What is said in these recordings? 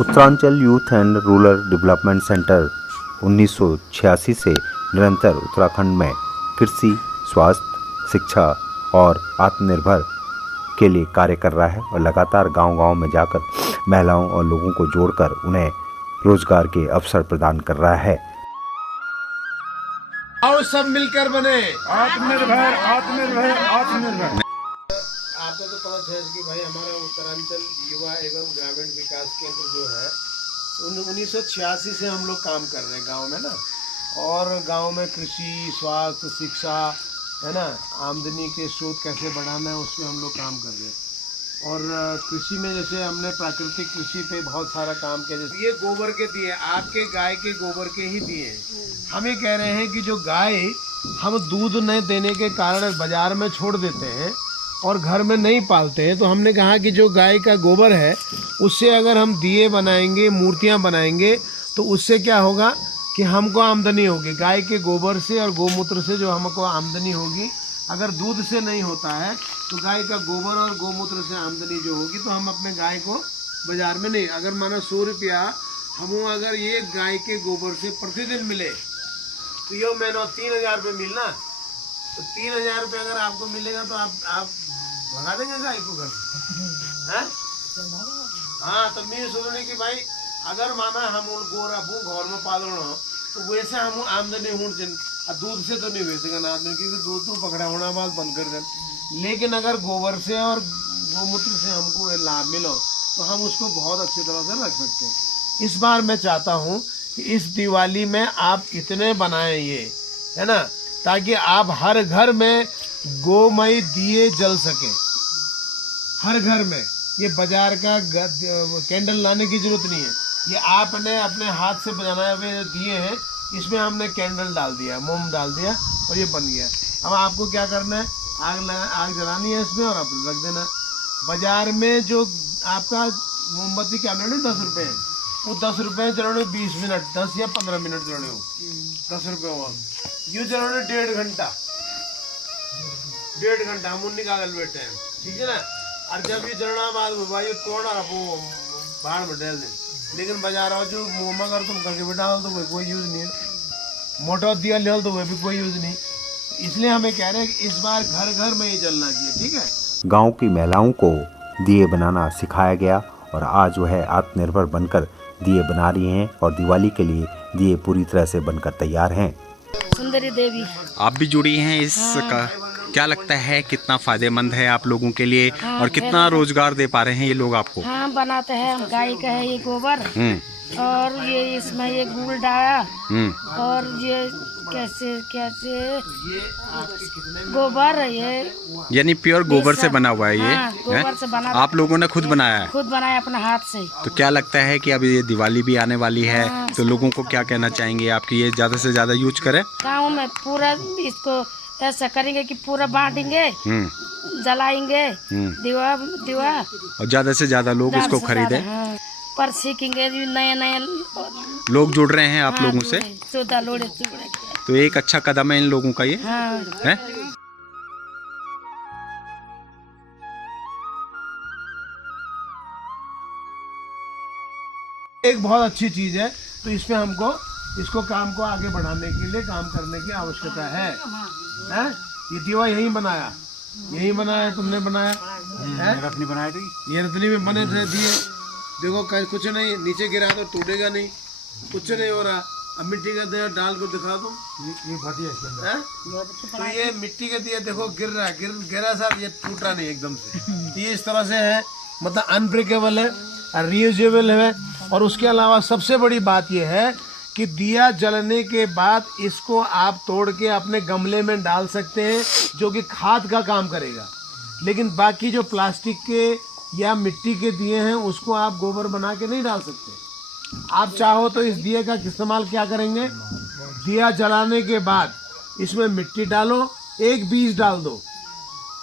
Uttaranchal youth and rural development centre 1986 से निरंतर उत्तराखंड में कृषि, स्वास्थ्य, शिक्षा और आत्मनिर्भर के लिए कार्य कर रहा है और लगातार गांव-गांव में जाकर महिलाओं और लोगों को जोड़कर उन्हें रोजगार के अवसर प्रदान कर रहा है। और सब मिलकर बने आत्मनिर्भर आत्मनिर्भर आत्मनिर्भर। आपको तो पता है कि भाई हमारा उत्तरांचल युवा एवं ग्रामीण विकास केंद्र जो है 1986 से हम लोग काम कर रहे हैं गांव में ना। और गांव में कृषि, स्वास्थ्य, शिक्षा है ना, आमदनी के स्रोत कैसे बढ़ाना है उस पर हम लोग काम कर रहे हैं। और कृषि में जैसे हमने प्राकृतिक कृषि पे बहुत सारा काम किया। जैसे ये गोबर के दिए, आपके गाय के गोबर के ही दिए। हम ये कह रहे हैं कि जो गाय हम दूध नहीं देने के कारण बाजार में छोड़ देते हैं और घर में नहीं पालते हैं, तो हमने कहा कि जो गाय का गोबर है उससे अगर हम दिए बनाएंगे, मूर्तियां बनाएंगे, तो उससे क्या होगा कि हमको आमदनी होगी। गाय के गोबर से और गौमूत्र से जो हमको आमदनी होगी, अगर दूध से नहीं होता है तो गाय का गोबर और गौमूत्र से आमदनी जो होगी, तो हम अपने गाय को बाजार में नहीं, अगर मानो 100 रुपया हम अगर ये गाय के गोबर से प्रतिदिन मिले तो ये मैंने 3000 रुपये मिलना। तो 3000 रुपये अगर आपको मिलेगा तो आप भगा देंगे गाय को घर में। हाँ, तो मैं सोचने की भाई अगर माना हम गोरा घर में पालो तो वैसे हम आमदनी दूध से तो नहीं बेचेगा ना आदमी, क्योंकि दूध तो पकड़ा होना बात बंद कर दें। लेकिन अगर गोबर से और गौमूत्र से हमको लाभ मिलो तो हम उसको बहुत अच्छी तरह से रख सकते हैं। इस बार मैं चाहता हूँ कि इस दिवाली में आप इतने बनाएं ये, है ना, ताकि आप हर घर में गोमय दिए जल सके। हर घर में ये बाजार का कैंडल लाने की जरूरत नहीं है। ये आपने अपने हाथ से बनाए हुए दिए हैं, इसमें हमने कैंडल डाल दिया, मोम डाल दिया और ये बन गया। अब आपको क्या करना है, आग जलानी है इसमें और आप रख देना। बाजार में जो आपका मोमबत्ती क्या नहीं 10 रुपये है, वो 10 रुपये जलाने 20 मिनट, 10 या 15 मिनट जलाने हो, 10 रुपये हुआ। यूँ जलाने 1.5 घंटा, 1.5 घंटा हम उन्हीं कागल बैठे हैं, ठीक है ना। और जब ये जलना बाद भाई तोड़ा वो बाहर में डाल दें। लेकिन बाजार आओ जो मोम अगर तुम करके बैठा हो तो कोई यूज़ नहीं है, मोटा दिया ले तो वह भी कोई यूज़ नहीं। इसलिए हमें कह रहे हैं कि इस बार घर घर में ही जलना चाहिए, ठीक है। गांव की महिलाओं को दिए बनाना सिखाया गया और आज वह आत्मनिर्भर बनकर दिए बना रही हैं और दिवाली के लिए दिए पूरी तरह से बनकर तैयार हैं। सुंदरी देवी, आप भी जुड़ी हैं इस का, क्या लगता है कितना फायदेमंद है आप लोगों के लिए? और कितना रोजगार दे पा रहे हैं ये लोग आपको? हाँ, बनाते हैं हम, गाय का है ये गोबर और ये इसमें ये गुड़ डाला और ये कैसे गोबर ये यानी प्योर गोबर से बना हुआ है ये। हाँ, गोबर से बना, आप लोगों ने खुद बनाया है? खुद बनाया अपने हाथ से। तो क्या लगता है कि अभी ये दिवाली भी आने वाली है, तो लोगों को क्या कहना चाहेंगे आप कि ये ज्यादा से ज्यादा यूज करें? गाँव में पूरा इसको ऐसा करेंगे कि पूरा बांटेंगे, जलाएंगे दिवा और ज्यादा से ज्यादा लोग इसको खरीदें। हाँ, पर सीखेंगे नए लोग जुड़ रहे हैं आप लोगों से, तो एक अच्छा कदम है इन लोगों का ये। हाँ। है? एक बहुत अच्छी चीज है, तो इसमें हमको इसको काम को आगे बढ़ाने के लिए काम करने की आवश्यकता है। ये दीवा यही बनाया तुमने बनाया है, रत्नी बनाई थी, ये रत्नी में बने थे दिए। देखो कुछ नहीं, नीचे गिरा तो टूटेगा नहीं, कुछ नहीं हो रहा। अब मिट्टी का दिया डाल को दिखा दो, ये बढ़िया है। तो ये मिट्टी का दिया देखो गिर रहा है, गिरा साहब, ये टूट रहा नहीं एकदम से। ये इस तरह से है, मतलब अनब्रेकेबल है, रीयूजेबल है। और उसके अलावा सबसे बड़ी बात यह है कि दिया जलने के बाद इसको आप तोड़ के अपने गमले में डाल सकते हैं, जो कि खाद का काम करेगा। लेकिन बाकी जो प्लास्टिक के या मिट्टी के दिए हैं उसको आप गोबर बना के नहीं डाल सकते। आप चाहो तो इस दिए का इस्तेमाल क्या करेंगे, दिया जलाने के बाद इसमें मिट्टी डालो, एक बीज डाल दो,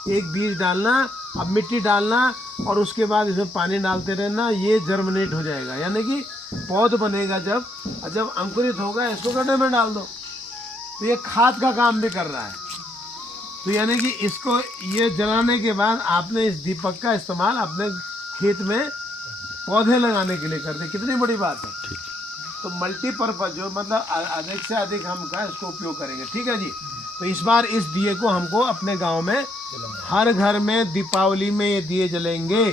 एक बीज डालना, अब मिट्टी डालना और उसके बाद इसमें पानी डालते रहना, ये जर्मिनेट हो जाएगा, यानी कि पौध बनेगा। जब अंकुरित होगा इसको गड्ढे में डाल दो, तो ये खाद का काम भी कर रहा है। तो यानी कि इसको ये जलाने के बाद आपने इस दीपक का इस्तेमाल अपने खेत में पौधे लगाने के लिए करते हैं। कितनी बड़ी बात है। ठीक। तो मल्टीपर्पज जो मतलब अधिक से अधिक हम का इसको उपयोग करेंगे। ठीक है जी। तो इस बार इस दिए को हमको अपने गांव में हर घर में दीपावली में ये दिए जलेंगे,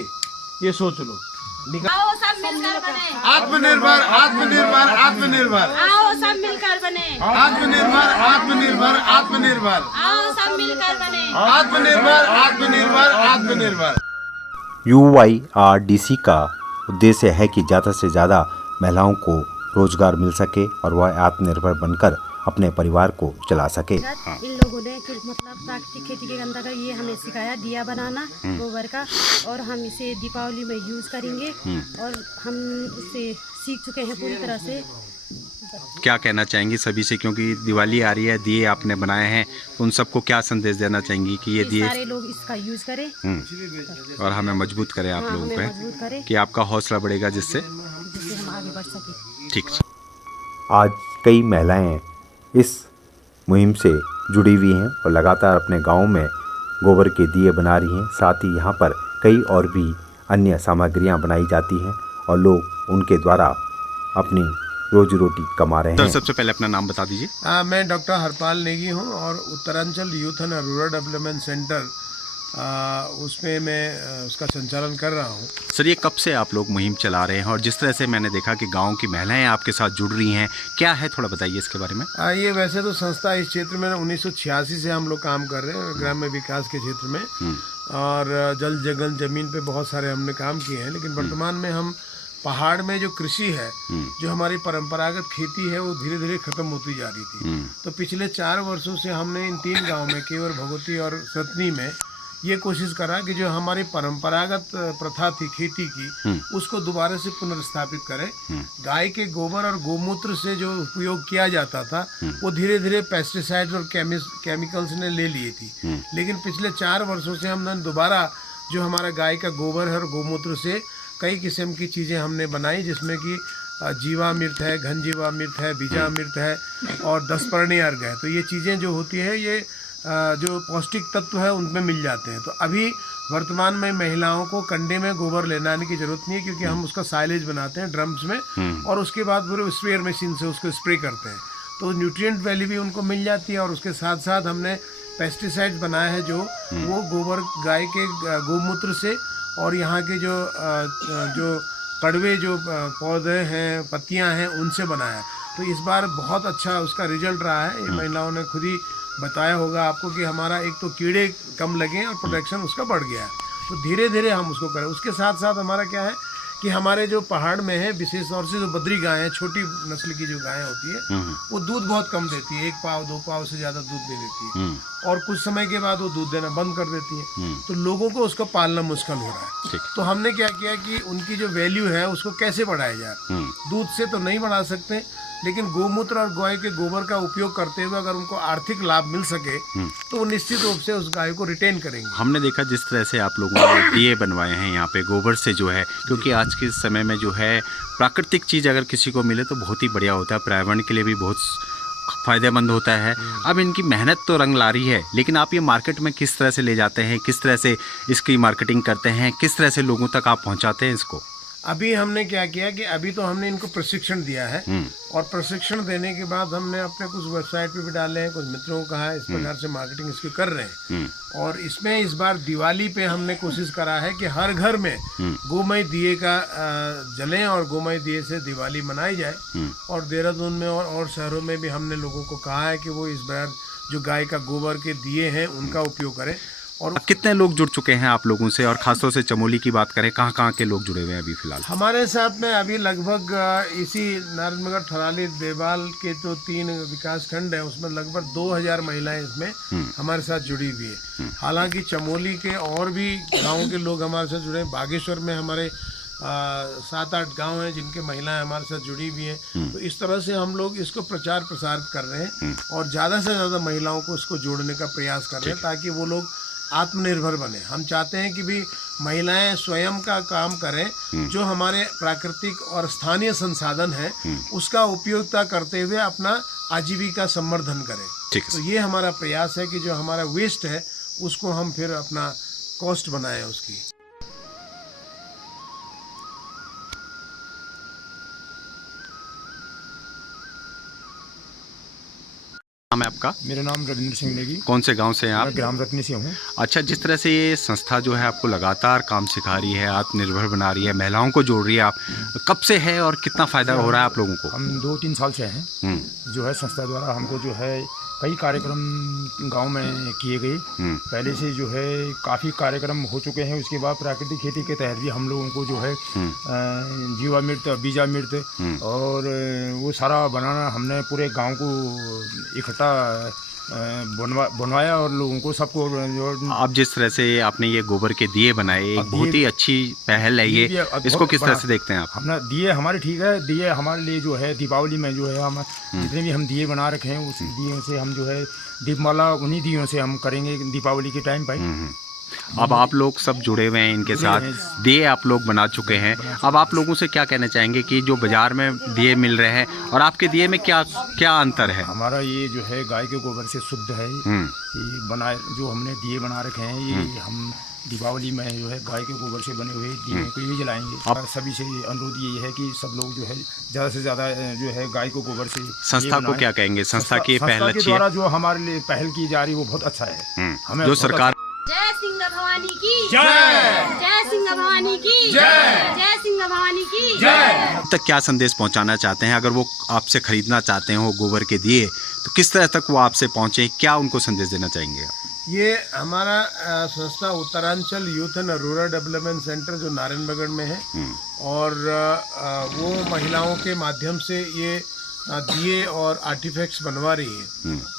ये सोच लो। आओ सब मिलकर बने, आत्मनिर्भर आत्मनिर्भर आत्मनिर्भर, आओ सब मिलकर बने, आत्मनिर्भर आत्मनिर्भर आत्मनिर्भर, आओ सब मिलकर बने, आत्मनिर्भर आत्मनिर्भर आत्मनिर्भर। UYRDC का उद्देश्य है कि ज़्यादा से ज़्यादा महिलाओं को रोजगार मिल सके और वह आत्मनिर्भर बनकर अपने परिवार को चला सके। इन लोगों ने मतलब प्राकृतिक खेती के अंतर्गत ये हमें सिखाया दिया बनाना गोबर का, और हम इसे दीपावली में यूज करेंगे और हम इससे सीख चुके हैं पूरी तरह से। क्या कहना चाहेंगी सभी से, क्योंकि दिवाली आ रही है, दिए आपने बनाए हैं, उन सबको क्या संदेश देना चाहेंगी कि ये दिए सारे लोग इसका यूज करें और हमें मजबूत करें आप लोगों हमें पे, मजबूत करें कि आपका हौसला बढ़ेगा जिससे। जिससे हम आगे बढ़ सके। ठीक। आज कई महिलाएं इस मुहिम से जुड़ी हुई हैं और लगातार अपने गांव में गोबर के दिए बना रही हैं। साथ ही यहां पर कई और भी अन्य सामग्रियां बनाई जाती हैं और लोग उनके द्वारा अपनी रोजी रोटी कमा रहे हैं। सर, सबसे पहले अपना नाम बता दीजिए। मैं डॉक्टर हरपाल नेगी हूँ और Uttaranchal youth and rural development centre उसमें मैं उसका संचालन कर रहा हूँ। सर, ये कब से आप लोग मुहिम चला रहे हैं और जिस तरह से मैंने देखा कि गांव की महिलाएं आपके साथ जुड़ रही हैं, क्या है थोड़ा बताइए इसके बारे में। ये वैसे तो संस्था इस क्षेत्र में 1986 से हम लोग काम कर रहे हैं ग्राम्य विकास के क्षेत्र में, और जल जगन जमीन पे बहुत सारे हमने काम किए हैं। लेकिन वर्तमान में हम पहाड़ में जो कृषि है, जो हमारी परंपरागत खेती है, वो धीरे धीरे खत्म होती जा रही थी। तो पिछले 4 वर्षों से हमने इन 3 गाँव में केवल भगवती और सतनी में ये कोशिश करा कि जो हमारी परंपरागत प्रथा थी खेती की, उसको दोबारा से पुनर्स्थापित करें। गाय के गोबर और गोमूत्र से जो उपयोग किया जाता था, वो धीरे धीरे पेस्टिसाइड्स और केमिकल्स ने ले लिए थी। लेकिन पिछले 4 वर्षों से हमने दोबारा जो हमारा गाय का गोबर है और गोमूत्र से कई किस्म की चीज़ें हमने बनाई, जिसमें कि जीवामृत है, घन जीवामृत है, बीजामृत है और 10 पर्णी अर्घ है। तो ये चीज़ें जो होती है, ये जो पौष्टिक तत्व है उनमें मिल जाते हैं। तो अभी वर्तमान में महिलाओं को कंडे में गोबर लेने आने की जरूरत नहीं है, क्योंकि हम उसका साइलेज बनाते हैं ड्रम्स में और उसके बाद पूरे स्प्रेयर मशीन से उसको स्प्रे करते हैं। तो न्यूट्रिएंट वैल्यू भी उनको मिल जाती है। और उसके साथ साथ हमने पेस्टिसाइड्स बनाए हैं, जो वो गोबर गाय के गोमूत्र से और यहाँ के जो कड़वे जो पौधे हैं, पत्तियाँ हैं, उनसे बनाया। तो इस बार बहुत अच्छा उसका रिजल्ट रहा है। ये महिलाओं ने खुद ही बताया होगा आपको कि हमारा एक तो कीड़े कम लगे और प्रोडक्शन उसका बढ़ गया है। तो धीरे धीरे हम उसको करें। उसके साथ साथ हमारा क्या है कि हमारे जो पहाड़ में है, विशेष तौर से जो बद्री गाय है, छोटी नस्ल की जो गायें होती है, वो दूध बहुत कम देती है। 1 पाव 2 पाव से ज़्यादा दूध नहीं देती है और कुछ समय के बाद वो दूध देना बंद कर देती है। तो लोगों को उसको पालना मुश्किल हो रहा है। तो हमने क्या किया कि उनकी जो वैल्यू है उसको कैसे बढ़ाया जाए। दूध से तो नहीं बढ़ा सकते, लेकिन गोमूत्र और गाय के गोबर का उपयोग करते हुए अगर उनको आर्थिक लाभ मिल सके तो वो निश्चित रूप से उस गाय को रिटेन करेंगे। हमने देखा जिस तरह से आप लोगों ने दिए बनवाए हैं यहाँ पे गोबर से, जो है, क्योंकि आज के समय में जो है प्राकृतिक चीज़ अगर किसी को मिले तो बहुत ही बढ़िया होता है, पर्यावरण के लिए भी बहुत फ़ायदेमंद होता है। अब इनकी मेहनत तो रंग ला रही है, लेकिन आप ये मार्केट में किस तरह से ले जाते हैं, किस तरह से इसकी मार्केटिंग करते हैं, किस तरह से लोगों तक आप पहुँचाते हैं इसको। अभी हमने क्या किया कि अभी तो हमने इनको प्रशिक्षण दिया है और प्रशिक्षण देने के बाद हमने अपने कुछ वेबसाइट पे भी डाले हैं, कुछ मित्रों को कहा है, इस प्रकार से मार्केटिंग इसकी कर रहे हैं। और इसमें इस बार दिवाली पे हमने कोशिश करा है कि हर घर में गोमय दिए का जलें और गोमय दिए से दिवाली मनाई जाए। और देहरादून में और शहरों में भी हमने लोगों को कहा है कि वो इस बार जो गाय का गोबर के दिए हैं उनका उपयोग करें। और कितने लोग जुड़ चुके हैं आप लोगों से, और खासतौर से चमोली की बात करें, कहाँ कहाँ के लोग जुड़े हुए हैं अभी फिलहाल? हमारे साथ में अभी लगभग इसी नारायणनगर, थराली, देवाल के जो 3 विकास खंड है, उसमें लगभग 2000 महिलाएं इसमें हमारे साथ जुड़ी हुई है। हालांकि चमोली के और भी गाँव के लोग हमारे साथ जुड़े हैं। बागेश्वर में हमारे 7-8 गांव हैं जिनके महिलाएं हमारे साथ जुड़ी हुई हैं। तो इस तरह से हम लोग इसको प्रचार प्रसार कर रहे हैं और ज़्यादा से ज़्यादा महिलाओं को इसको जोड़ने का प्रयास कर रहे हैं, ताकि वो लोग आत्मनिर्भर बने। हम चाहते हैं कि भी महिलाएं स्वयं का काम करें, जो हमारे प्राकृतिक और स्थानीय संसाधन है उसका उपयोगिता करते हुए अपना आजीविका संवर्धन करें। तो ये हमारा प्रयास है कि जो हमारा वेस्ट है उसको हम फिर अपना कॉस्ट बनाएं उसकी। नाम है आपका? मेरा नाम रविंद्र सिंह नेगी, कौन से गांव से हैं मैं आप? ग्राम रत्नी से हूँ। अच्छा, जिस तरह से ये संस्था जो है आपको लगातार काम सिखा रही है, आत्मनिर्भर बना रही है, महिलाओं को जोड़ रही है, आप कब से है और कितना फ़ायदा हो रहा है आप लोगों को? हम 2-3 साल से हैं। जो है संस्था द्वारा हमको जो है कई कार्यक्रम गांव में किए गए। पहले से जो है काफ़ी कार्यक्रम हो चुके हैं। उसके बाद प्राकृतिक खेती के तहत भी हम लोगों को जो है जीवामृत, बीजामृत और वो सारा बनाना हमने पूरे गांव को इकट्ठा बनवाया और लोगों को सबको जो आप जिस तरह से आपने ये गोबर के दिए बनाए, एक बहुत ही अच्छी पहल है ये, इसको किस तरह से देखते हैं आप? हमने दिए हमारे ठीक है, दिए हमारे लिए जो है दीपावली में जो है हम जितने भी हम दिए बना रखे हैं उस दिए से हम जो है दीपमाला उन्हीं दियों से हम करेंगे दीपावली के टाइम पर। अब आप लोग सब जुड़े हुए हैं इनके साथ, दिए आप लोग बना चुके हैं। अब आप लोगों से क्या कहना चाहेंगे कि जो बाजार में दिए मिल रहे हैं और आपके दिए में क्या क्या अंतर है? हमारा ये जो है गाय के गोबर से शुद्ध है। ये बनाए जो हमने दिए बना रखे हैं ये हम दीपावली में जो है गाय के गोबर से बने हुए दिए को ये जलाएंगे। और सभी से अनुरोध ये है कि सब लोग जो है ज़्यादा से ज़्यादा जो है गाय को गोबर से। संस्था को क्या कहेंगे? संस्था की पहल अच्छी है, द्वारा जो हमारे लिए पहल की जा रही है वो बहुत अच्छा है। हमें जो सरकार जय सिंह भवानी की जय, जय सिंह भवानी की जय, जय सिंह भवानी की जय। अब तक क्या संदेश पहुंचाना चाहते हैं? अगर वो आपसे खरीदना चाहते हैं वो गोबर के दिए, तो किस तरह तक वो आपसे पहुंचे, क्या उनको संदेश देना चाहेंगे? ये हमारा संस्था Uttaranchal youth and rural development centre जो नारायणगढ़ में है और वो महिलाओं के माध्यम से ये दिए और आर्टिफैक्ट्स बनवा रही है।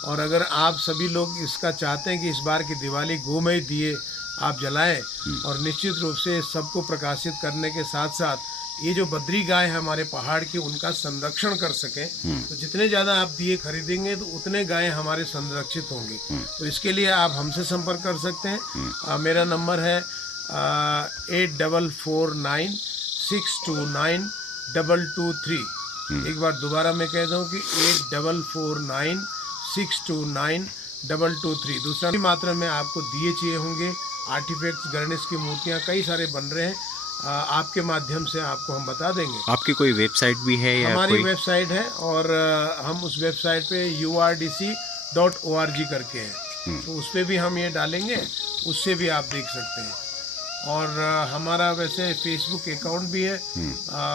और अगर आप सभी लोग इसका चाहते हैं कि इस बार की दिवाली गोमय दिए आप जलाएं और निश्चित रूप से सबको प्रकाशित करने के साथ साथ ये जो बद्री गाय है हमारे पहाड़ की उनका संरक्षण कर सकें, तो जितने ज़्यादा आप दिए खरीदेंगे तो उतने गाय हमारे संरक्षित होंगे। तो इसके लिए आप हमसे संपर्क कर सकते हैं। मेरा नंबर है 8496292223। एक बार दोबारा मैं कह दूं कि 8496292223। दूसरा मात्रा में आपको दिए चाहिए होंगे, आर्टिफैक्ट्स, गणेश की मूर्तियाँ कई सारे बन रहे हैं, आपके माध्यम से आपको हम बता देंगे। आपकी कोई वेबसाइट भी है या हमारी कोई? वेबसाइट है और हम उस वेबसाइट पे urdc.org करके है, तो उस पर भी हम ये डालेंगे, उससे भी आप देख सकते हैं। और हमारा वैसे फेसबुक अकाउंट भी है,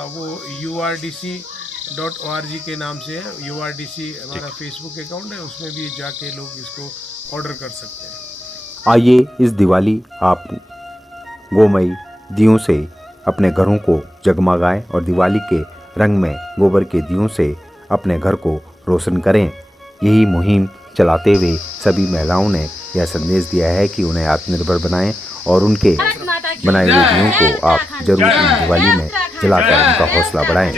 वो urdc.org के नाम से है। URDC हमारा फेसबुक अकाउंट है, उसमें भी जाके लोग इसको ऑर्डर कर सकते हैं। आइए इस दिवाली आप गोमय दियों से अपने घरों को जगमगाएं और दिवाली के रंग में गोबर के दियों से अपने घर को रोशन करें। यही मुहिम चलाते हुए सभी महिलाओं ने यह संदेश दिया है कि उन्हें आत्मनिर्भर बनाएं और उनके बनाए हुए दियों को आप जरूर इस दिवाली में जलाकर उनका हौसला बढ़ाएं।